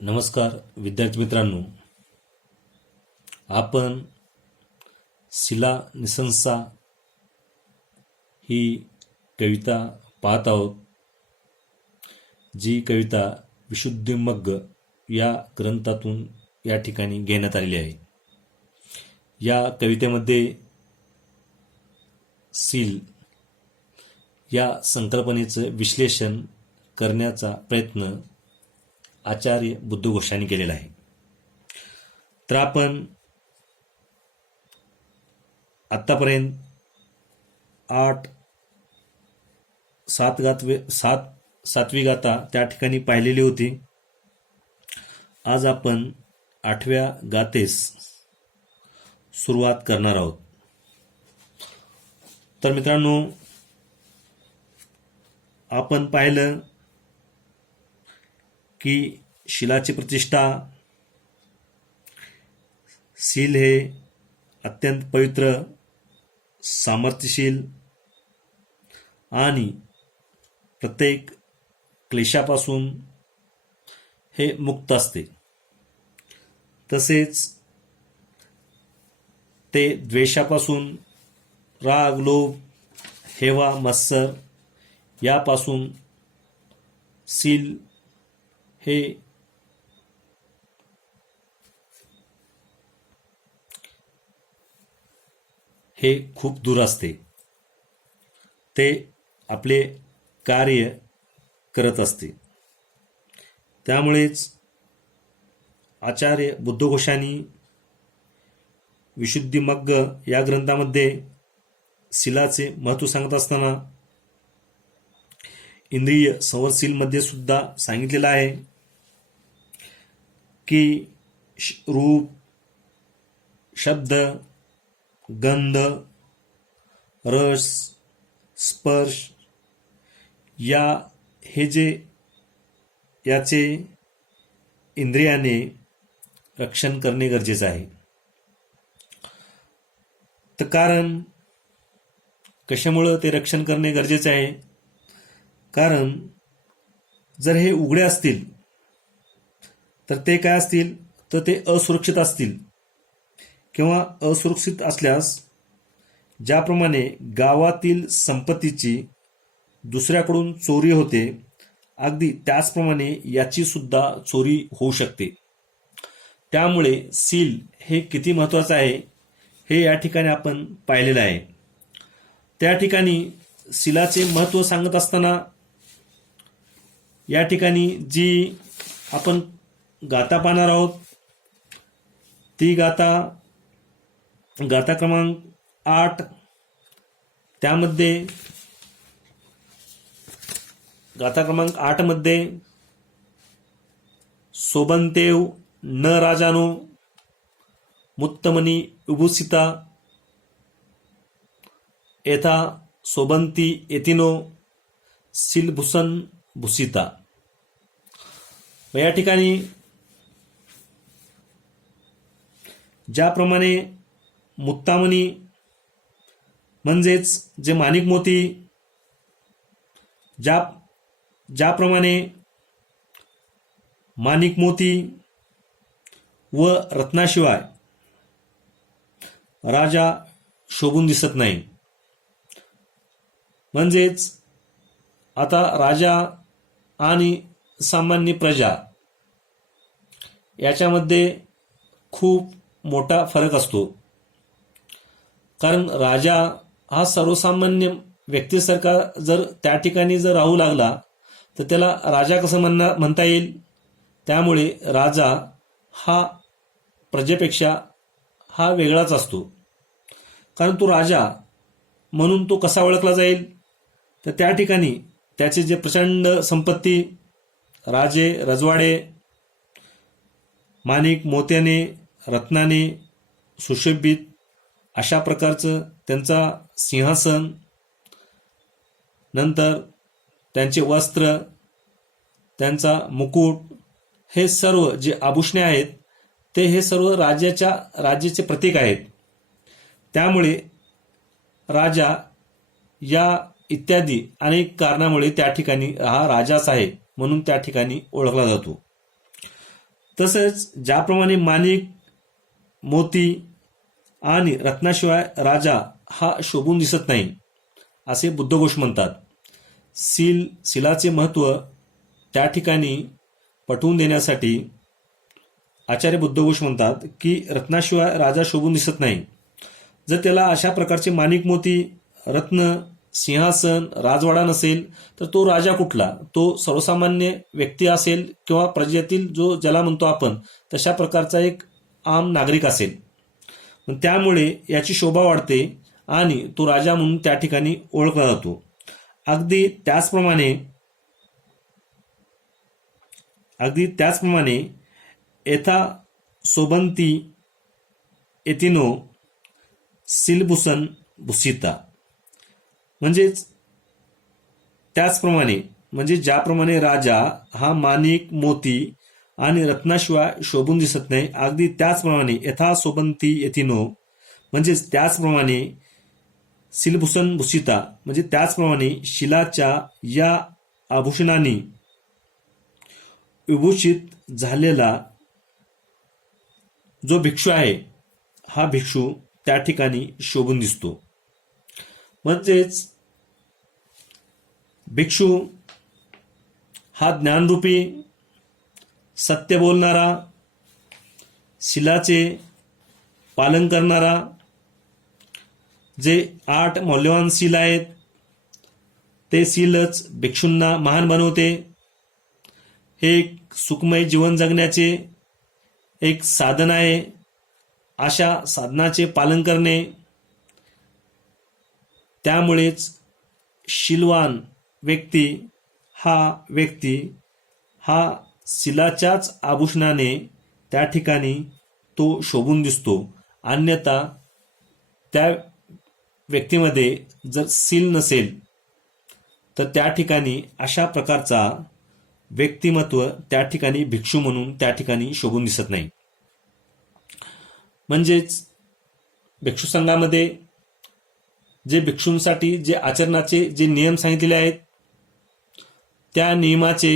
नमस्कार विद्यार्थी मित्रांनो, आपण शिला निसंसा ही कविता पाहत आहोत. जी कविता विशुद्धिमग्ग या ग्रंथातून या ठिकाणी घेण्यात आलेली आहे. या कवितेमध्ये सील या संकल्पनेचं विश्लेषण करण्याचा प्रयत्न आचार्य बुद्धघोषांनी केलेला आहे. तर आपण आतापर्यंत 7वी गाथा त्या ठिकाणी पाहिलेली होती. आज आपण 8व्या गाथेस सुरुवात करणार आहोत. तर मित्रांनो, आपण पाहिलं की शिलाची प्रतिष्ठा, सील हे अत्यंत पवित्र, सामर्थ्यशील आणि प्रत्येक क्लेशापासून हे मुक्त असते. तसेच ते द्वेषापासून, राग, लोभ, हेवा, मत्सर यापासून सील हे खूप दूर असते. ते आपले कार्य करत असते. त्यामुळेच आचार्य बुद्धघोषांनी विशुद्धिमग्ग या ग्रंथामध्ये शिलाचे महत्त्व सांगत असताना इंद्रिय संवरशीलमध्ये सुद्धा सांगितलेलं आहे की रूप, शब्द, गंध, रस, स्पर्श याचे इंद्रियाने रक्षण करणे गरजेचे आहे. तर कारण कशामुळं ते रक्षण करणे गरजेचे आहे? कारण जर हे उघडे असतील तर ते काय असतील, तर ते असुरक्षित असतील. किंवा असुरक्षित असल्यास ज्याप्रमाणे गावातील संपत्तीची दुसऱ्याकडून चोरी होते, अगदी त्याचप्रमाणे याची सुद्धा चोरी होऊ शकते. त्यामुळे सील हे किती महत्त्वाचं आहे हे या ठिकाणी आपण पाहिलेलं आहे. त्या ठिकाणी सीलाचे महत्त्व सांगत असताना या ठिकाणी जी आपण गाथा पाहणार आहोत, ती गाथा क्रमांक 8. त्यामध्ये गाथा क्रमांक 8 मध्ये सोबंतेव न राजानो मुत्तमनी उभुसिता यथा सोबंती येतिनो सीलभूषण भूषिता. या ठिकाणी ज्याप्रमाणे मुत्तामणी म्हणजेच जे माणिक मोती, ज्याप्रमाणे माणिक मोती व रत्नाशिवाय राजा शोभून दिसत नाही. म्हणजेच आता राजा आणि सामान्य प्रजा याच्यामध्ये खूप मोठा फरक असतो. कारण राजा हा सर्वसामान्य व्यक्तीसारखा जर त्या ठिकाणी जर राहू लागला तर त्याला राजा कसं म्हणता येईल? त्यामुळे राजा हा प्रजेपेक्षा हा वेगळाच असतो. कारण तो राजा म्हणून तो कसा ओळखला जाईल? तर त्या ठिकाणी त्याचे जे प्रचंड संपत्ती, राजे रजवाडे, माणिक मोत्याने, रत्नाने सुशोभित अशा प्रकारचं त्यांचा सिंहासन, नंतर त्यांचे वस्त्र, त्यांचा मुकुट, हे सर्व जे आभूषणे आहेत ते हे सर्व राज्याचे प्रतीक आहेत. त्यामुळे राजा या इत्यादी अनेक कारणामुळे त्या ठिकाणी हा राजाच आहे म्हणून त्या ठिकाणी ओळखला जातो. तसेच ज्याप्रमाणे माणिक, मोती आणि रत्नाशिवाय राजा हा शोभून दिसत नाही असे बुद्धघोष म्हणतात. सिलाचे महत्त्व त्या ठिकाणी पटवून देण्यासाठी आचार्य बुद्धघोष म्हणतात की रत्नाशिवाय राजा शोभून दिसत नाही. जर त्याला अशा प्रकारचे माणिक, मोती, रत्न, सिंहासन, राजवाडा नसेल तर तो राजा कुठला? तो सर्वसामान्य व्यक्ती असेल किंवा प्रजेतील ज्याला म्हणतो आपण तशा प्रकारचा एक आम नागरिक असेल. त्यामुळे याची शोभा वाढते आणि तो राजा म्हणून त्या ठिकाणी ओळखला जातो. अगदी त्याचप्रमाणे एथा सोबंती एतिनो सिलबुसन भुसिता, म्हणजेच त्याचप्रमाणे म्हणजे ज्याप्रमाणे राजा हा माणिक, मोती आणि रत्नाशिवाय शोभून दिसत नाही, अगदी त्याचप्रमाणे यथा सोबंती एथिनो म्हणजेच त्याचप्रमाणे सिलभूषण भूषिता म्हणजे त्याचप्रमाणे शिलाच्या या आभूषणांनी विभूषित झालेला जो भिक्षू आहे हा भिक्षू त्या ठिकाणी शोभून दिसतो. म्हणजेच भिक्षू हा ज्ञानरूपी, सत्य बोलणारा, शिलाचे पालन करणारा, जे 8 मौल्यवान सील आहेत ते सीलच भिक्षूंना महान बनवते. हे एक सुखमय जीवन जगण्याचे एक साधन आहे. अशा साधनाचे पालन करणे, त्यामुळेच शीलवान व्यक्ती हा शिलाच्याच आभूषणाने त्या ठिकाणी तो शोभून दिसतो. अन्यथा त्या व्यक्तीमध्ये जर सील नसेल तर त्या ठिकाणी अशा प्रकारचा व्यक्तिमत्व त्या ठिकाणी भिक्षू म्हणून त्या ठिकाणी शोभून दिसत नाही. म्हणजेच भिक्षू संघामध्ये जे भिक्षूंसाठी जे आचरणाचे जे नियम सांगितलेले आहेत त्या नियमाचे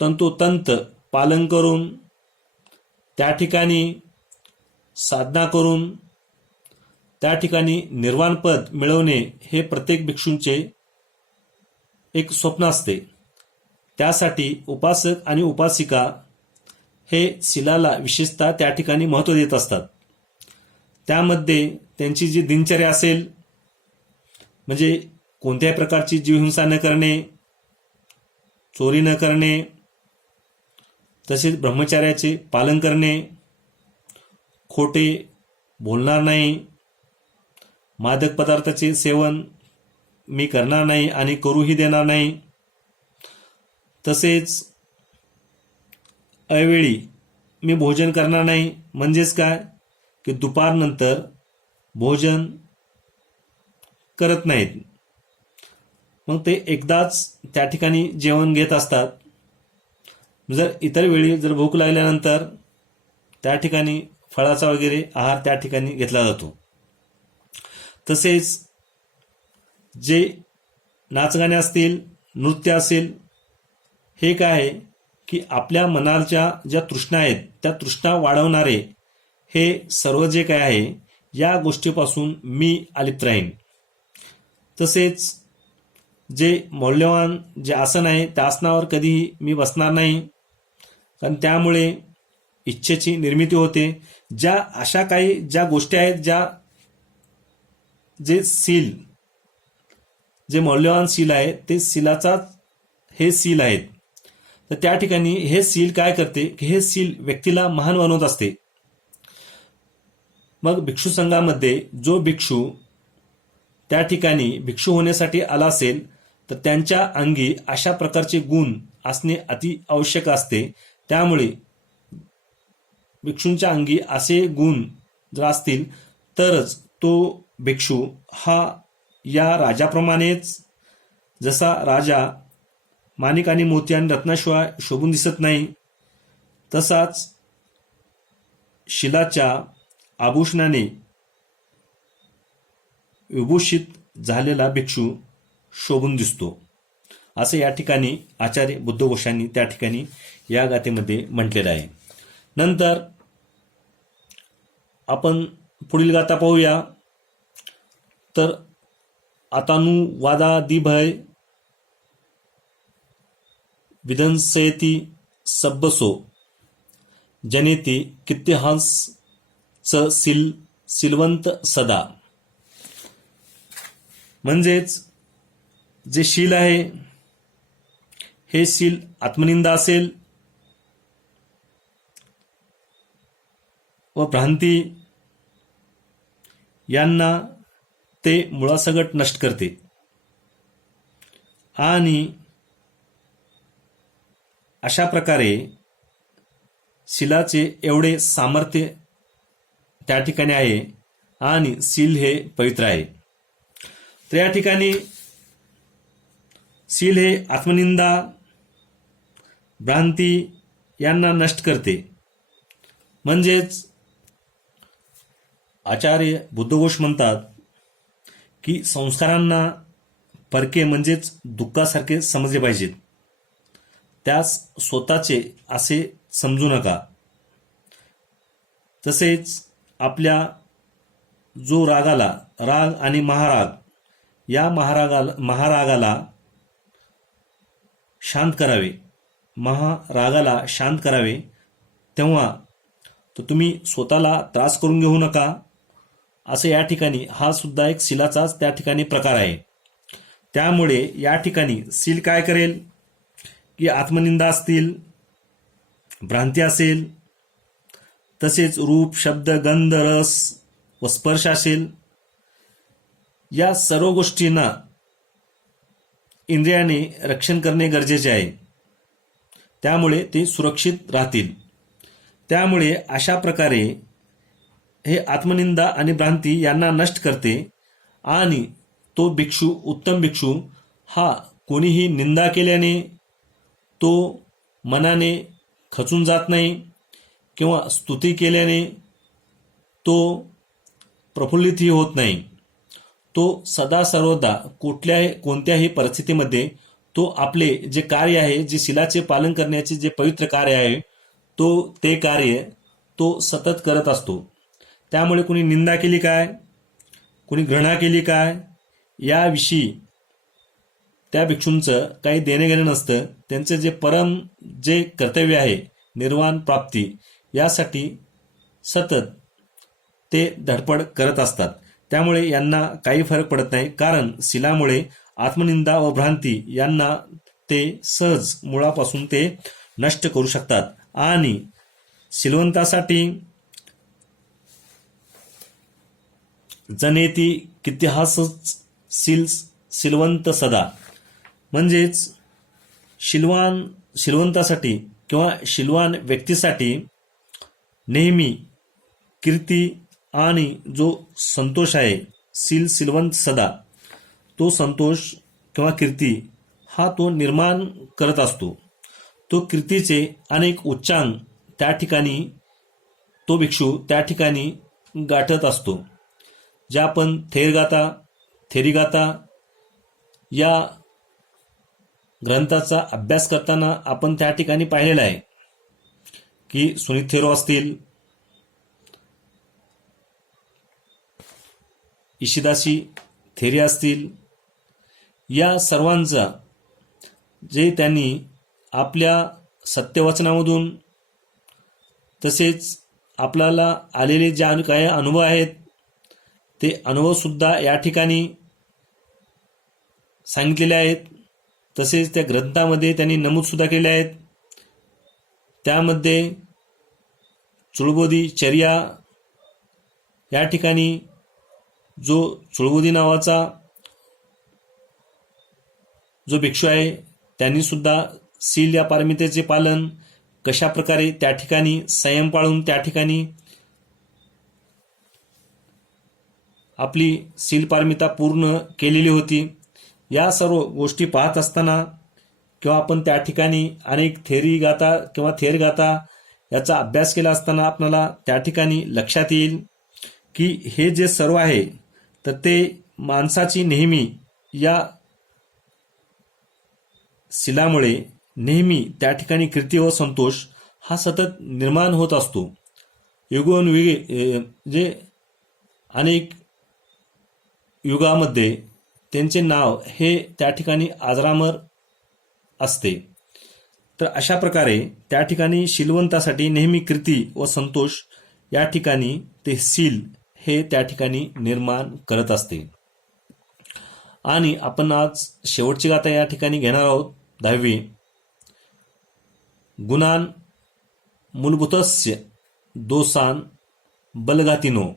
तंतोतंत पालन करून त्या ठिकाणी साधना करून त्या ठिकाणी निर्वाणपद मिळवणे हे प्रत्येक भिक्षूंचे एक स्वप्न असते. त्यासाठी उपासक आणि उपासिका हे शिलाला विशेषतः त्या ठिकाणी महत्त्व देत असतात. त्यामध्ये त्यांची जी दिनचर्या असेल म्हणजे कोणत्याही प्रकारची जीवहिंसा न करणे, चोरी न करणे, तसेच ब्रह्मचर्याचे पालन करणे, खोटे बोलणार नाही, मादक पदार्थाचे सेवन मी करणार नाही आणि करूही देणार नाही, तसेच अवेळी मी भोजन करणार नाही. म्हणजेच काय की दुपारनंतर भोजन करत नाहीत. मग ते एकदाच त्या ठिकाणी जेवण घेत असतात. जर इतर वेळी जर भूक लागल्यानंतर त्या ठिकाणी फळाचा वगैरे आहार त्या ठिकाणी घेतला जातो. तसेच जे नाचगाणे असतील, नृत्य असेल, हे काय आहे की आपल्या मनाच्या ज्या तृष्णा आहेत त्या तृष्णा वाढवणारे हे सर्व जे काय आहे या गोष्टीपासून मी अलिप्त राहीन. तसेच जे मौल्यवान जे आसन आहे त्या आसनावर कधीही मी बसणार नाही, कारण त्यामुळे इच्छेची निर्मिती होते. ज्या अशा काही ज्या गोष्टी आहेत जे सील जे मौल्यवान सील आहे ते सीलाचाच हे सील आहेत. तर त्या ठिकाणी हे सील काय करते की हे सील व्यक्तीला महान बनवत असते. मग भिक्षू संघामध्ये जो भिक्षू त्या ठिकाणी भिक्षू होण्यासाठी आला असेल तर त्यांच्या अंगी अशा प्रकारचे गुण असणे अति आवश्यक असते. त्यामुळे भिक्षूंच्या अंगी असे गुण जर असतील तरच तो भिक्षू हा या राजाप्रमाणेच, जसा राजा माणिक आणि मोती आणि रत्नाशिवाय शोभून दिसत नाही, तसाच शिलाच्या आभूषणाने विभूषित झालेला भिक्षू शोभून दिसतो. असे या ठिकाणी आचार्य बुद्धघोषांनी त्या ठिकाणी या गाथेमध्ये म्हटलेलं आहे. नंतर आपण पुढील गाथा पाहूया. तर आतानुवादादिभय विध्वंसयति सब्बसो जनेति कित्यहंस च सिलवंत सदा. म्हणजेच जे शील आहे हे शील आत्मनिंदा असेल व भ्रांती यांना ते मुळासकट नष्ट करते आणि अशा प्रकारे शीलाचे एवढे सामर्थ्य त्या ठिकाणी आहे आणि शील हे पवित्र आहे. तर या ठिकाणी शील हे आत्मनिंदा भ्रांती यांना नष्ट करते. म्हणजेच आचार्य बुद्धघोष म्हणतात की संस्कारांना परके म्हणजेच दुःखासारखे समजले पाहिजेत, त्यास स्वतःचे असे समजू नका. तसेच आपल्या जो रागाला राग आणि महाराग या महारागाला शांत करावे, महारागाला शांत करावे, तेव्हा तो तुम्ही स्वतःला त्रास करून घेऊ नका. असं या ठिकाणी हा सुद्धा एक शीलाचाच त्या ठिकाणी प्रकार आहे. त्यामुळे या ठिकाणी शील काय करेल की आत्मनिंदा असतील, भ्रांती असेल, तसेच रूप शब्द गंध रस व स्पर्श असेल, या सर्व गोष्टींना इंद्रियाने रक्षण करणे गरजेचे आहे. त्यामुळे ते सुरक्षित राहतील. त्यामुळे अशा प्रकारे हे आत्मनिंदा आणि भ्रांती यांना नष्ट करते आणि तो भिक्षू, उत्तम भिक्षू हा कोणीही निंदा केल्याने तो मनाने खचून जात नाही किंवा स्तुती केल्याने तो प्रफुल्लितही होत नाही. तो सदा सर्वदा कोणत्याही परिस्थितीमध्ये तो आपले जे कार्य आहे, जे शीलाचे पालन करण्याचे जे पवित्र कार्य आहे, ते कार्य तो सतत करत असतो. त्यामुळे कोणी निंदा केली काय, कोणी घृणा केली काय, याविषयी त्या भिक्षूंचं काही देणे घेणं नसतं. त्यांचं जे कर्तव्य आहे निर्वाण प्राप्ती, यासाठी सतत ते धडपड करत असतात. त्यामुळे यांना काही फरक पडत नाही, कारण शीलामुळे आत्मनिंदा व भ्रांती यांना ते सहज मुळापासून ते नष्ट करू शकतात. आणि शीलवंतासाठी जनेती कित्यहासच शीलवंत सदा. म्हणजेच शीलवंतासाठी किंवा शीलवान व्यक्तीसाठी नेहमी कीर्ती आणि जो संतोष आहे, शीलवंत सदा, तो संतोष किंवा कीर्ती हा तो निर्माण करत असतो. तो कीर्तीचे अनेक उच्चांक त्या ठिकाणी तो भिक्षू त्या ठिकाणी गाठत असतो. ज्या आपण थेरीगाथा या ग्रंथाचा अभ्यास करताना आपण त्या ठिकाणी पाहिलेला आहे की सुनीथेरो असतील, इशिदाशी थेरी असतील, या सर्वांचा जे त्यांनी आपल्या सत्यवचनामधून तसेच आपल्याला आलेले जे काही अनुभव आहेत ते अनुभवसुद्धा या ठिकाणी सांगितलेले आहेत. तसेच त्या ग्रंथामध्ये त्यांनी नमूदसुद्धा केले आहेत. त्यामध्ये चुळबोधी चर्या या ठिकाणी जो चुळबोधी नावाचा जो भिक्षू आहे त्यांनी सुद्धा शील या पारमितेचे पालन कशा प्रकारे त्या ठिकाणी संयम पाळून त्या ठिकाणी आपली शील पारमिता पूर्ण केलेली होती. या सर्व गोष्टी पाहत असताना किंवा आपण त्या ठिकाणी अनेक थेरी गाथा किंवा थेर गाथा याचा अभ्यास केला असताना आपल्याला त्या ठिकाणी लक्षात येईल की हे जे सर्व आहे तर ते माणसाची नेहमी या शिलामुळे नेहमी त्या ठिकाणी कीर्ती व संतोष हा सतत निर्माण होत असतो. युगोनयुगे जे अनेक युगामध्ये त्यांचे नाव हे त्या ठिकाणी अजरामर असते. तर अशा प्रकारे त्या ठिकाणी शीलवंतासाठी नेहमी कीर्ती व संतोष या ठिकाणी ते शील हे त्या ठिकाणी निर्माण करत असते. आणि आपण आज शेवटची गाथा या ठिकाणी घेणार आहोत 10वी. गुणान मूलभूतस्य दोषान बलघातिनो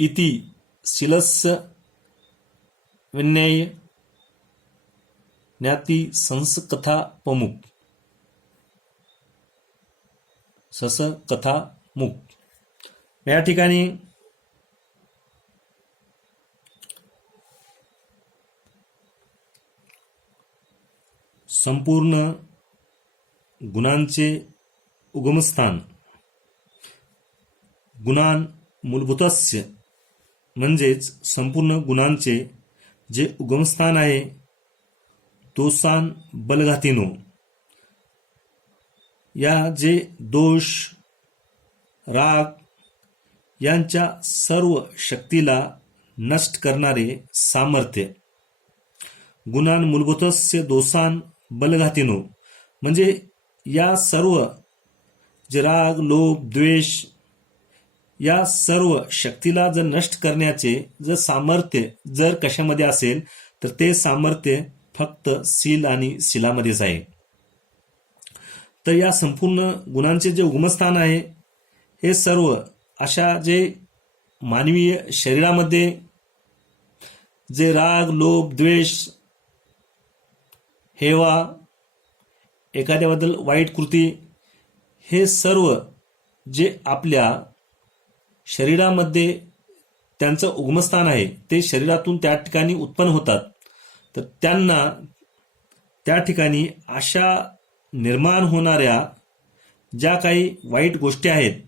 इति शीलस्य विन्याय ज्ञाती संसकथा प्रमुख ससकथा मुख. या ठिकाणी संपूर्ण गुणांचे उगमस्थान गुणान मूलभूतस्य म्हणजेच संपूर्ण गुणांचे जे उगमस्थान आहे दोषान बलघातिनो या जे दोष राग यांच्या सर्व शक्तीला नष्ट करणारे सामर्थ्य. गुणान मूलभूतस्य दोषान बलघातिनो म्हणजे या सर्व जे राग लोभ द्वेष या सर्व शक्तीला जर नष्ट करण्याचे जर सामर्थ्य जर कशामध्ये असेल तर ते सामर्थ्य फक्त शील आणि शिलामध्येच आहे. तर या संपूर्ण गुणांचे जे उगमस्थान आहे हे सर्व अशा जे मानवीय शरीरामध्ये जे राग लोभ द्वेष हेवा एखाद्याबद्दल वाईट कृती हे सर्व जे आपल्या शरीरामध्ये त्यांचं उगमस्थान आहे ते शरीरातून त्या ठिकाणी उत्पन्न होतात. तर त्यांना त्या ठिकाणी अशा निर्माण होणाऱ्या ज्या काही वाईट गोष्टी आहेत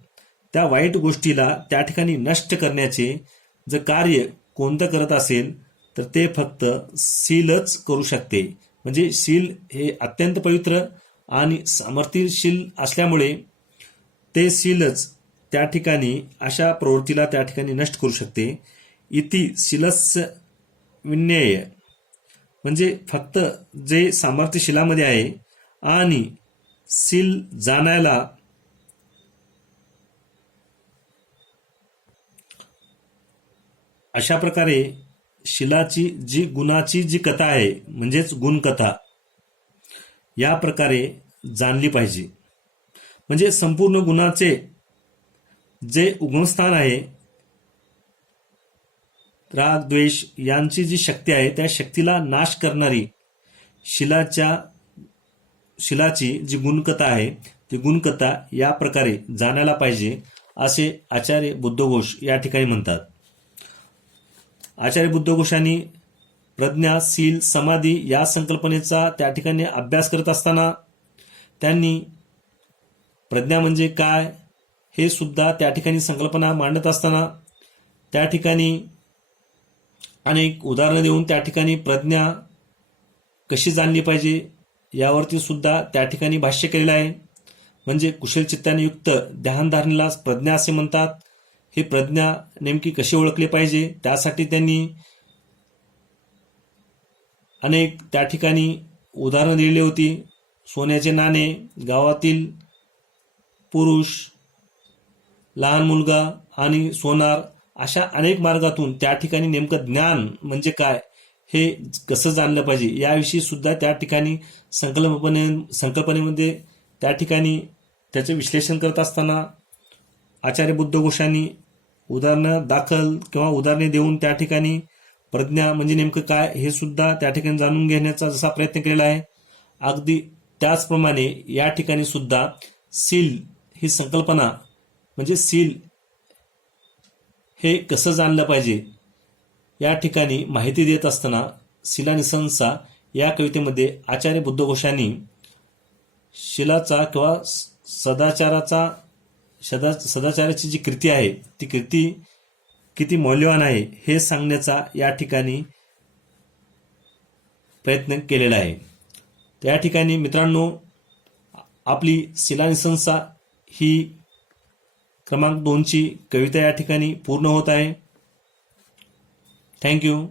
त्या वाईट गोष्टीला त्या ठिकाणी नष्ट करण्याचे जर कार्य कोणतं करत असेल तर ते फक्त शीलच करू शकते. म्हणजे शील हे अत्यंत पवित्र आणि सामर्थ्यशील असल्यामुळे ते शीलच त्या ठिकाणी अशा प्रवृत्तीला त्या ठिकाणी नष्ट करू शकते. इति शीलस्य विन्याय म्हणजे फक्त जे सामर्थ्य शिलामध्ये आहे आणि शील जाणायला अशा प्रकारे शिलाची जी गुणाची जी कथा आहे म्हणजेच गुणकथा या प्रकारे जाणली पाहिजे. म्हणजे संपूर्ण गुणाचे जे उगमस्थान आहे राग द्वेष यांची जी शक्ती आहे त्या शक्तीला नाश करणारी शिलाची जी गुणकथा आहे ती गुणकथा या प्रकारे जाणायला पाहिजे असे आचार्य बुद्धघोष या ठिकाणी म्हणतात. आचार्य बुद्धघोषांनी प्रज्ञा शील समाधी या संकल्पनेचा त्या ठिकाणी अभ्यास करत असताना त्यांनी प्रज्ञा म्हणजे काय हे सुद्धा त्या ठिकाणी संकल्पना मांडत असताना त्या ठिकाणी अनेक उदाहरणं देऊन त्या ठिकाणी प्रज्ञा कशी जाणली पाहिजे यावरती सुद्धा त्या ठिकाणी भाष्य केलेलं आहे. म्हणजे कुशल चित्ताने युक्त ध्यानधारणेला प्रज्ञा असे म्हणतात. ही प्रज्ञा नेमकी कशी ओळखली पाहिजे त्यासाठी त्यांनी अनेक त्या ठिकाणी उदाहरणं दिलेली होती. सोन्याचे नाणे, गावातील पुरुष, लहान मुलगा आणि सोनार अशा अनेक मार्गातून त्या ठिकाणी नेमकं ज्ञान म्हणजे काय हे कसं जाणलं पाहिजे याविषयी सुद्धा त्या ठिकाणी संकल्पनेमध्ये त्या ठिकाणी त्याचे विश्लेषण करत असताना आचार्य बुद्धघोषांनी उदाहरणं दाखल किंवा उदाहरणे देऊन त्या ठिकाणी प्रज्ञा म्हणजे नेमकं काय हे सुद्धा त्या ठिकाणी जाणून घेण्याचा जसा प्रयत्न केलेला आहे अगदी त्याचप्रमाणे या ठिकाणी सुद्धा शील ही संकल्पना म्हणजे शील हे कसं जाणलं पाहिजे या ठिकाणी माहिती देत असताना शीलानिसंसा या कवितेमध्ये आचार्य बुद्धघोषांनी शीलाचा किंवा सदाचाराची जी कृती आहे ती कृती किती मौल्यवान आहे हे सांगण्याचा या ठिकाणी प्रयत्न केलेला आहे. त्या ठिकाणी मित्रांनो आपली शिलानिसंसा ही क्रमांक 2ची कविता या ठिकाणी पूर्ण होत आहे. थँक्यू.